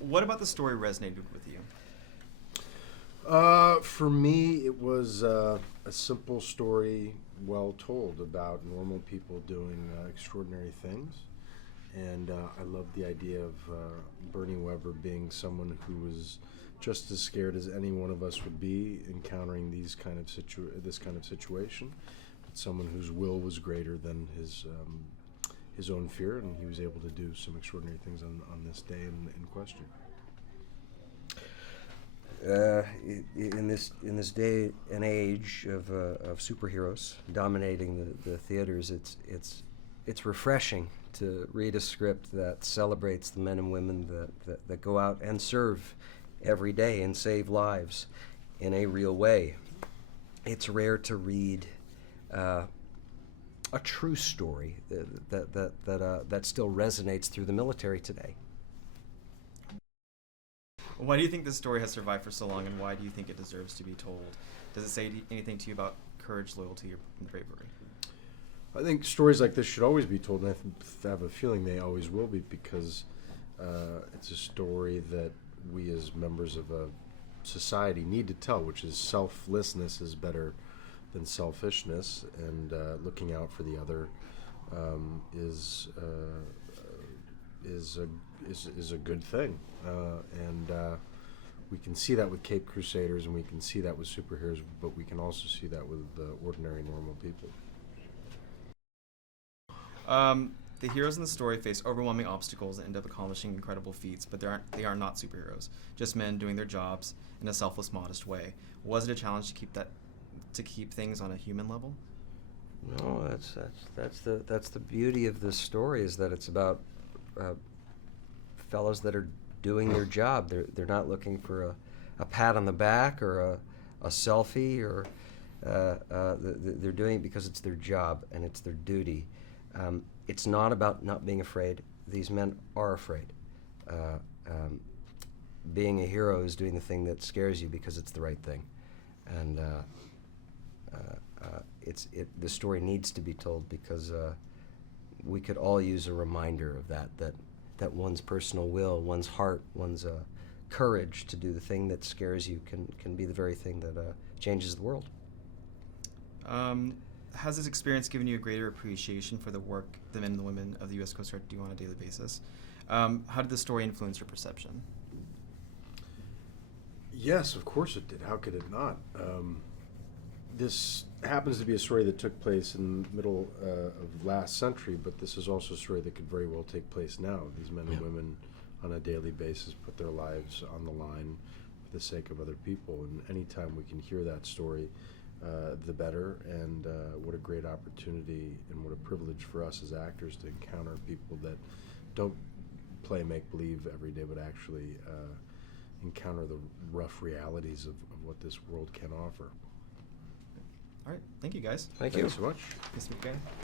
What about the story resonated with you? For me, it was a simple story, well told, about normal people doing extraordinary things. And I love the idea of Bernie Weber being someone who was just as scared as any one of us would be encountering this kind of situation, but someone whose will was greater than his own fear, and he was able to do some extraordinary things on this day in question. In this day and age of superheroes dominating the theaters, it's refreshing to read a script that celebrates the men and women that go out and serve every day and save lives in a real way. It's rare to read a true story that still resonates through the military today. Why do you think this story has survived for so long, and why do you think it deserves to be told? Does it say anything to you about courage, loyalty, or bravery? I think stories like this should always be told, and I have a feeling they always will be, because it's a story that we as members of a society need to tell, which is selflessness is better than selfishness, and looking out for the other is a good thing, and we can see that with Cape Crusaders, and we can see that with superheroes, but we can also see that with ordinary, normal people. The heroes in the story face overwhelming obstacles and end up accomplishing incredible feats, but they are not superheroes. Just men doing their jobs in a selfless, modest way. Was it a challenge to keep things on a human level? No, that's the beauty of this story, is that it's about fellows that are doing their job. They're not looking for a pat on the back or a selfie, or they're doing it because it's their job and it's their duty. It's not about not being afraid. These men are afraid. Being a hero is doing the thing that scares you because it's the right thing, and the story needs to be told, because we could all use a reminder of that one's personal will, one's heart, one's courage to do the thing that scares you can be the very thing that changes the world. Has this experience given you a greater appreciation for the work the men and the women of the U.S. Coast Guard do on a daily basis? How did the story influence your perception? Yes, of course it did. How could it not? This happens to be a story that took place in the middle of last century, but this is also a story that could very well take place now. These men and women on a daily basis put their lives on the line for the sake of other people, and anytime we can hear that story, the better. And what a great opportunity and what a privilege for us as actors to encounter people that don't play make-believe every day, but actually encounter the rough realities of what this world can offer. All right. Thank you, guys. Thank you Thanks so much. Nice to meet you guys.